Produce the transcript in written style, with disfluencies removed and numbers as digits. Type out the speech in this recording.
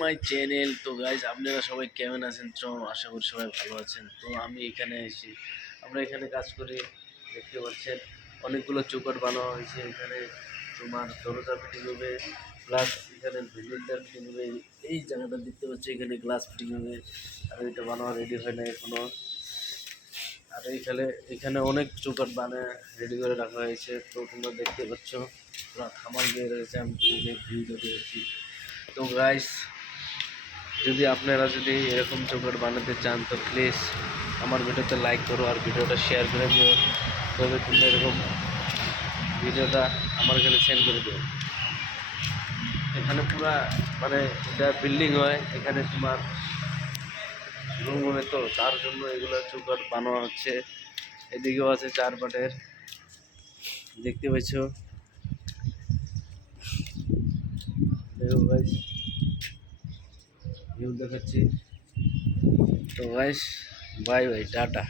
My channel. তো guys আপনারা সবাই কেমন আছেন? আশা করি সবাই ভালো আছেন। তো আমি এখানে এসেছি, আমরা এখানে কাজ করি। দেখতে পাচ্ছেন অনেকগুলো চৌকাঠ বানানো হয়েছে। এখানে তোমার দরজা ফিটিং হবে, প্লাস এখানে ভেন্ডিলটার ফিটিং হবে। এই জায়গাটা দেখতে পাচ্ছি, এখানে গ্লাস ফিটিং হবে। আর এটা বানানো রেডি হয় না এখনো। আর এখানে এখানে অনেক চৌকাঠ বানায় রেডি করে রাখা হয়েছে। তো তোমরা দেখতে পাচ্ছ পুরো খামার দিয়ে রয়েছে। আমি ভিউটা দিয়েছি। তো গাইস, যদি আপনারা যদি এরকম চৌকাঠ বানাতে চান তো প্লিজ আমার ভিডিওতে লাইক করো আর ভিডিওটা শেয়ার করে দিও। তবে তুমি এরকম ভিডিওটা আমার এখানে সেন্ড করে দিও। এখানে পুরা মানে এটা বিল্ডিং হয়, এখানে তোমার রুম হবে, তো তার জন্য এগুলো চৌকাঠ বানানো হচ্ছে। এদিকেও আছে 4 পাটের, দেখতে পাচ্ছ। দেখো গাইস, ভিউ দেখাচ্ছি। তো গাইস, বাই বাই, টাটা।